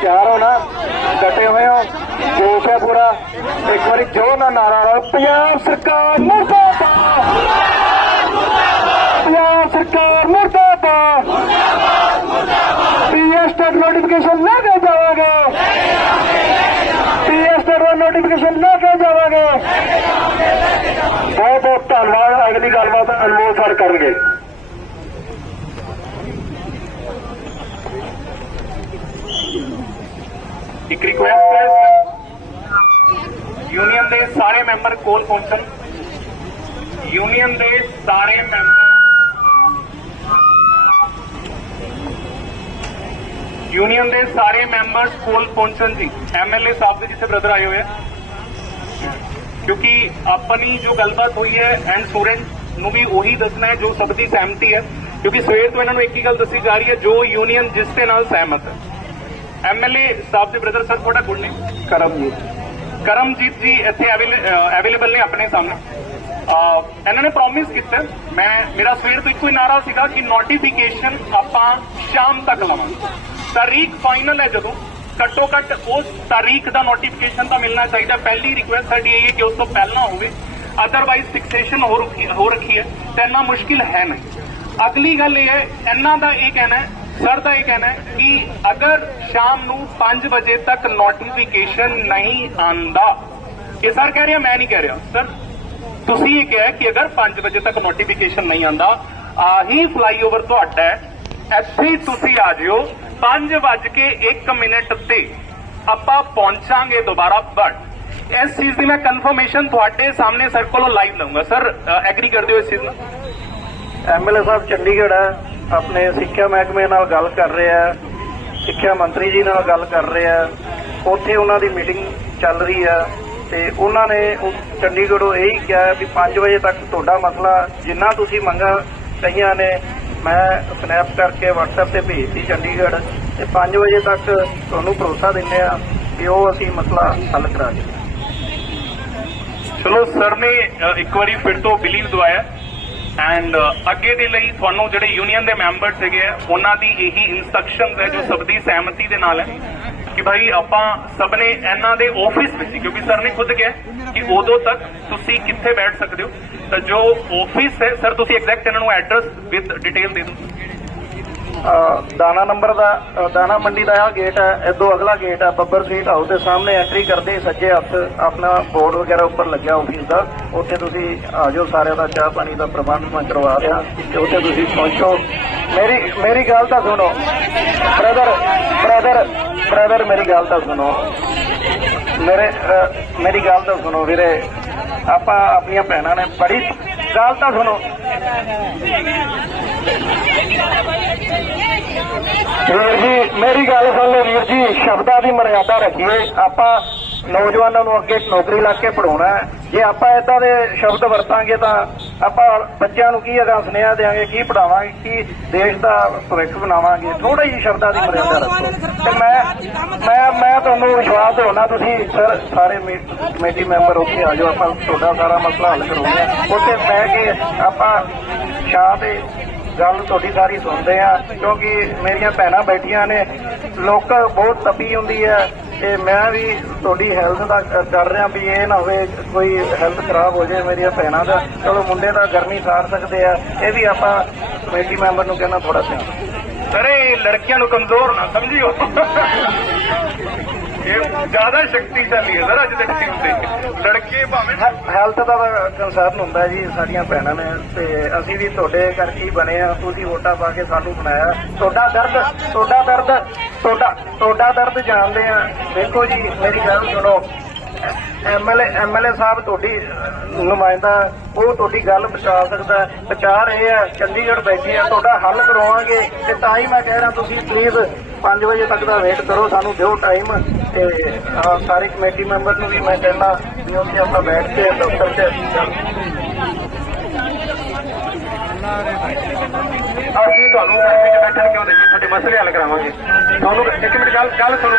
ਤਿਆਰ ਹੋਣਾ ਨਾ? ਡਟੇ ਹੋਏ ਹੋ? ਜੋਸ਼ ਹੈ ਪੂਰਾ। ਇੱਕ ਵਾਰੀ ਜੋ ਨਾ ਨਾਰਾ ਲਾਓ। ਪੰਜਾਬ ਸਰਕਾਰ ਮੁਰਦਾਬਾਦ। ਪੰਜਾਬ ਸਰਕਾਰ ਮੁਰਦਾਬਾਦ। ਪੀਐਸ ਤੱਕ ਨੋਟੀਫਿਕੇਸ਼ਨ ਲੈ ਕੇ ਜਾਵਾਂਗੇ। ਪੀਐਸ ਤੱਕ ਨੋਟੀਫਿਕੇਸ਼ਨ ਲੈ ਕੇ ਜਾਵਾਂਗੇ। ਬਹੁਤ ਬਹੁਤ ਧੰਨਵਾਦ। ਅਗਲੀ ਗੱਲਬਾਤ ਅਨਮੋਲ ਸਰ ਕਰਨਗੇ। ਇੱਕ ਰਿਕੁਐਸਟ ਹੈ। ਯੂਨੀਅਨ ਦੇ ਸਾਰੇ ਮੈਂਬਰ ਕੋਲ ਪਹੁੰਚਣ। ਯੂਨੀਅਨ ਦੇ ਸਾਰੇ ਮੈਂਬਰ ਯੂਨੀਅਨ ਦੇ ਸਾਰੇ ਮੈਂਬਰਸ ਕੋਲ ਪਹੁੰਚਣ ਜੀ। ਐਮਐਲਏ ਸਾਹਿਬ ਦੇ ਜਿੱਥੇ ਬ੍ਰਦਰ ਆਏ ਹੋਏ ਆ। ਕਿਉਂਕਿ ਆਪਣੀ ਜੋ ਗੱਲਬਾਤ ਹੋਈ ਹੈ ਐਂਡ ਸਟੂਡੈਂਟ ਨੂੰ ਵੀ ਉਹੀ ਦੱਸਣਾ ਹੈ ਜੋ ਸਭ ਦੀ ਸਹਿਮਤੀ ਹੈ। ਕਿਉਂਕਿ ਸਵੇਰ ਤੋਂ ਇਹਨਾਂ ਨੂੰ ਇੱਕ ਹੀ ਗੱਲ ਦੱਸੀ ਜਾ ਰਹੀ ਹੈ, ਜੋ ਯੂਨੀਅਨ ਜਿਸ ਦੇ ਨਾਲ ਸਹਿਮਤ ਹੈ। ਐਮਐਲਏ ਸਾਹਿਬ ਦੇ ਬ੍ਰਦਰ ਸਰ ਤੁਹਾਡਾ ਗੁੱਡ ਨੇਮ ਕਰਮਜੀਤ। ਕਰਮਜੀਤ ਜੀ ਇੱਥੇ ਅਵੇਲੇਬਲ ਨੇ ਆਪਣੇ ਸਾਹਮਣੇ। ਇਹਨਾਂ ਨੇ ਪ੍ਰੋਮਿਸ ਕੀਤਾ। ਮੈਂ ਮੇਰਾ ਸਵੇਰ ਤੋਂ ਇੱਕੋ ਹੀ ਨਾਰਾ ਸੀਗਾ ਕਿ ਨੋਟੀਫਿਕੇਸ਼ਨ ਆਪਾਂ ਸ਼ਾਮ ਤੱਕ ਲਵਾਂਗੇ। ਤਾਰੀਖ ਫਾਈਨਲ ਹੈ ਜਦੋਂ। ਘੱਟੋ ਘੱਟ ਉਸ ਤਾਰੀਖ ਦਾ ਨੋਟੀਫਿਕੇਸ਼ਨ ਤਾਂ ਮਿਲਣਾ ਚਾਹੀਦਾ। ਪਹਿਲੀ ਰਿਕੁਐਸਟ ਸਾਡੀ ਇਹ ਹੈ ਕਿ ਉਸ ਤੋਂ ਪਹਿਲਾਂ ਹੋਵੇ। ਅਦਰਵਾਈਜ਼ ਫਿਕਸੇਸ਼ਨ ਹੋ ਰੱਖੀ ਹੋ ਰੱਖੀ ਹੈ। ਤਾਂ ਇੰਨਾ ਮੁਸ਼ਕਿਲ ਹੈ ਨਹੀਂ। ਅਗਲੀ ਗੱਲ ਇਹ ਹੈ, ਇਹਨਾਂ ਦਾ ਇਹ ਕਹਿਣਾ ਹੈ ਸਰ ਦਾ ਇਹ ਕਹਿਣਾ ਹੈ ਕਿ ਅਗਰ ਸ਼ਾਮ ਨੂੰ 5 ਵਜੇ ਤੱਕ ਨੋਟੀਫਿਕੇਸ਼ਨ ਨਹੀਂ ਆਂਦਾ ਇਹ ਸਰ ਕਹਿ ਰਿਹਾ, ਮੈਂ ਨਹੀਂ ਕਹਿ ਰਿਹਾ। ਸਰ, ਤੁਸੀਂ ਇਹ ਕਿਹਾ ਕਿ ਅਗਰ 5 ਵਜੇ ਤੱਕ ਨੋਟੀਫਿਕੇਸ਼ਨ ਨਹੀਂ ਆਂਦਾ ਆਹੀ ਫਲਾਈਓਵਰ ਤੁਹਾਡਾ ਹੈ। ਇੱਥੇ ਤੁਸੀਂ ਆ ਜਿਓ 5 ਵੱਜ ਕੇ 1 ਮਿੰਟ ਤੇ ਆਪਾਂ ਪਹੁੰਚਾਂਗੇ ਦੁਬਾਰਾ ਬਟ ਇਸ ਚੀਜ਼ ਦੀ ਮੈਂ ਕਨਫਰਮੇਸ਼ਨ ਤੁਹਾਡੇ ਸਾਹਮਣੇ ਸਰ ਕੋਲੋਂ ਲਾਈਵ ਲਵਾਂਗਾ ਸਰ ਐਗਰੀ ਕਰਦੇ ਹੋ ਇਸ ਚੀਜ਼ ਨਾਲ ਐਮਐਲਏ ਸਾਹਿਬ ਚੰਡੀਗੜ੍ਹ ਹੈ। ਆਪਣੇ ਸਿੱਖਿਆ ਮਹਿਕਮੇ ਨਾਲ ਗੱਲ ਕਰ ਰਿਹਾ ਸਿੱਖਿਆ ਮੰਤਰੀ ਜੀ ਨਾਲ ਗੱਲ ਕਰ ਰਿਹਾ ਹੈ ਉੱਥੇ ਉਹਨਾਂ ਦੀ ਮੀਟਿੰਗ ਚੱਲ ਰਹੀ ਹੈ ਤੇ ਉਹਨਾਂ ਨੇ ਉਹ ਚੰਡੀਗੜ੍ਹੋਂ ਇਹ ਹੀ ਕਿਹਾ ਵੀ 5 ਵਜੇ ਤੱਕ ਤੁਹਾਡਾ ਮਸਲਾ ਜਿੰਨਾ ਤੁਸੀਂ ਮੰਗਾ ਕਈਆਂ ਨੇ, ਮੈਂ ਸਨੈਪ ਕਰਕੇ WhatsApp ਤੇ ਭੇਜਤੀ ਚੰਡੀਗੜ੍ਹ ਤੇ 5 ਵਜੇ ਤੱਕ ਤੁਹਾਨੂੰ ਭਰੋਸਾ ਦਿੰਦੇ ਆ ਕਿ ਉਹ ਅਸੀਂ ਮਸਲਾ ਹੱਲ ਕਰਾ ਦੇ ਚਲੋ, ਸਰ ਨੇ ਇੱਕ ਵਾਰੀ ਫਿਰ ਤੋਂ ਬਿਲੀਵ ਦਵਾਇਆ। ਐਂਡ uh, ਅੱਗੇ ਦੇ ਲਈ ਤੁਹਾਨੂੰ ਜਿਹੜੇ ਯੂਨੀਅਨ ਦੇ ਮੈਂਬਰ ਹੈਗੇ ਆ, ਉਹਨਾਂ ਦੀ ਇਹੀ ਇਨਸਟਰਕਸ਼ਨਸ ਹੈ ਜੋ ਸਭ ਦੀ ਸਹਿਮਤੀ ਦੇ ਨਾਲ ਹੈ ਕਿ ਭਾਈ ਆਪਾਂ ਸਭ ਨੇ ਇਹਨਾਂ ਦੇ ਆਫਿਸ ਵਿੱਚ ਕਿਉਂਕਿ ਸਰ ਨੇ ਖੁਦ ਕਿਹਾ ਕਿ ਉਦੋਂ ਤੱਕ ਤੁਸੀਂ ਕਿੱਥੇ ਬੈਠ ਸਕਦੇ ਹੋ। ਤਾਂ ਜੋ ਆਫਿਸ ਹੈ ਸਰ ਤੁਸੀਂ ਐਗਜ਼ੈਕਟ ਇਹਨਾਂ ਨੂੰ ਐਡਰੈਸ ਵਿਦ ਡਿਟੇਲ ਦੇ ਦਿਓ। ਦਾਣਾ ਨੰਬਰ ਦਾ ਦਾਣਾ ਮੰਡੀ ਦਾ ਆ ਗੇਟ ਹੈ ਇਦੋਂ ਅਗਲਾ ਗੇਟ ਹੈ, ਬੱਬਰ ਸਵੀਟ ਹਾਊਸ ਦੇ ਸਾਹਮਣੇ ਐਂਟਰੀ ਕਰਦੇ ਸੱਜੇ ਹੱਥ ਆਪਣਾ ਬੋਰਡ ਵਗੈਰਾ ਉੱਪਰ ਲੱਗਿਆ ਆਫਿਸ ਦਾ। ਉੱਥੇ ਤੁਸੀਂ ਆ ਸਾਰਿਆਂ ਦਾ ਚਾਹ ਪਾਣੀ ਦਾ ਪ੍ਰਬੰਧ ਮੈਂ ਕਰਵਾ ਰਿਹਾ ਤੇ ਉੱਥੇ ਤੁਸੀਂ ਪਹੁੰਚੋ। ਮੇਰੀ ਮੇਰੀ ਗੱਲ ਤਾਂ ਸੁਣੋ। ਬ੍ਰਦਰ ਬ੍ਰਦਰ ਬ੍ਰਦਰ ਮੇਰੀ ਗੱਲ ਤਾਂ ਸੁਣੋ। ਮੇਰੇ ਮੇਰੀ ਗੱਲ ਤਾਂ ਸੁਣੋ ਵੀਰੇ। ਆਪਾਂ ਆਪਣੀਆਂ ਭੈਣਾਂ ਨੇ ਬੜੀ ਗੱਲ ਤਾਂ ਸੁਣੋ। ਵੀਰ ਜੀ, ਮੇਰੀ ਗੱਲ ਸੁਣ ਲਓ ਵੀਰ ਜੀ, ਸ਼ਬਦਾਂ ਦੀ ਮਰਿਆਦਾ ਰੱਖੀਏ। ਆਪਾਂ ਨੌਜਵਾਨਾਂ ਨੂੰ ਅੱਗੇ ਨੌਕਰੀ ਲੱਗ ਕੇ ਪੜਾਉਣਾ ਜੇ ਆਪਾਂ ਇਦਾਂ ਦੇ ਸ਼ਬਦ ਵਰਤਾਂਗੇ ਤਾਂ ਆਪਾਂ ਬੱਚਿਆਂ ਨੂੰ ਕੀ ਅਗਾਂਹ ਸੁਨੇਹਾ ਦੇਵਾਂਗੇ ਕੀ ਪੜਾਵਾਂਗੇ ਕੀ ਦੇਸ਼ ਦਾ ਭਵਿੱਖ ਬਣਾਵਾਂਗੇ ਥੋੜਾ ਹੀ ਸ਼ਬਦਾਂ ਦੀ ਮਰਿਆਦਾ ਰੱਖੋ। ਤੇ ਮੈਂ ਮੈਂ ਮੈਂ ਤੁਹਾਨੂੰ ਵਿਸ਼ਵਾਸ ਦਿਵਾਉਣਾ ਤੁਸੀਂ ਸਰ ਸਾਰੇ ਕਮੇਟੀ ਮੈਂਬਰ ਉੱਥੇ ਆ ਜਾਓ ਆਪਾਂ ਤੁਹਾਡਾ ਸਾਰਾ ਮਸਲਾ ਹੱਲ ਆ ਉੱਥੇ ਬਹਿ ਕੇ ਆਪਾਂ ਸ਼ਾਹ ਤੇ ਗੱਲ ਤੁਹਾਡੀ ਸਾਰੀ ਸੁਣਦੇ ਆ ਕਿਉਂਕਿ ਮੇਰੀਆਂ ਭੈਣਾਂ ਬੈਠੀਆਂ ਨੇ ਲੋਕ ਬਹੁਤ ਤਪੀ ਹੁੰਦੀ ਹੈ। ਤੇ ਮੈਂ ਵੀ ਤੁਹਾਡੀ ਹੈਲਥ ਦਾ ਕ- ਕਰ ਰਿਹਾ ਵੀ ਇਹ ਨਾ ਹੋਵੇ, ਕੋਈ ਹੈਲਥ ਖਰਾਬ ਹੋ ਜਾਏ ਮੇਰੀਆਂ ਭੈਣਾਂ ਦਾ। ਚਲੋ ਮੁੰਡੇ ਦਾ ਗਰਮੀ ਸਾਰ ਸਕਦੇ ਆ। ਇਹ ਵੀ ਆਪਾਂ ਕਮੇਟੀ ਮੈਂਬਰ ਨੂੰ ਕਹਿਣਾ ਥੋੜਾ ਧਿਆਨ ਸਰ ਲੜਕੀਆਂ ਨੂੰ ਕਮਜ਼ੋਰ ਨਾ ਸਮਝਿਓ। ਇਹ ਜ਼ਿਆਦਾ ਸ਼ਕਤੀਸ਼ਾਲੀ ਹੈ ਸਰ, ਅੱਜ ਦੇ ਟਾਈਮ ਤੇ। ਲੜਕੇ ਭਾਵੇਂ ਹੈਲਥ ਦਾ ਕੰਸਰਨ ਹੁੰਦਾ ਜੀ, ਸਾਡੀਆਂ ਭੈਣਾਂ ਨੇ ਤੇ ਅਸੀਂ ਵੀ ਤੁਹਾਡੇ ਕਰਕੇ ਹੀ ਬਣੇ ਆ, ਤੁਸੀਂ ਵੋਟਾਂ ਪਾ ਕੇ ਸਾਨੂੰ ਬਣਾਇਆ। ਤੁਹਾਡਾ ਦਰਦ ਤੁਹਾਡਾ ਦਰਦ, ਤੁਹਾਡਾ ਤੁਹਾਡਾ ਦਰਦ ਜਾਣਦੇ ਆ। ਦੇਖੋ ਜੀ, ਮੇਰੀ ਗੱਲ ਸੁਣੋ। ਐਮਐਲਏ ਐਮਐਲਏ ਸਾਹਿਬ ਤੁਹਾਡੀ ਨੁਮਾਇੰਦਾ, ਉਹ ਤੁਹਾਡੀ ਗੱਲ ਪਹੁੰਚਾ ਸਕਦਾ ਹੈ। ਇਹ ਹੈ, ਚੰਡੀਗੜ੍ਹ ਬੈਠੇ ਆ ਤੁਹਾਡਾ ਹੱਲ ਕਰਵਾਵਾਂਗੇ ਤੇ ਤਾਂ ਹੀ ਮੈਂ ਕਹਿ ਰਿਹਾ ਤੁਸੀਂ ਪਲੀਜ਼ 5 ਵਜੇ ਤੱਕ ਦਾ ਵੇਟ ਕਰੋ, ਸਾਨੂੰ ਦਿਓ ਟਾਈਮ ਤੇ ਸਾਰੇ ਕਮੇਟੀ ਮੈਂਬਰ ਨੂੰ ਵੀ ਮੈਂ ਕਹਿੰਦਾ ਵੀ ਉੱਥੇ ਆਪਾਂ ਬੈਠ ਕੇ ਦਫ਼ਤਰ 'ਚ ਅਸੀਂ ਤੁਹਾਨੂੰ ਬੈਠਣ ਕਿਉਂ ਨਹੀਂ? ਤੁਹਾਡੇ ਮਸਲੇ ਹੱਲ ਕਰਾਵਾਂਗੇ। ਤੁਹਾਨੂੰ ਇੱਕ ਮਿੰਟ ਗੱਲ ਗੱਲ ਸੁਣੋ।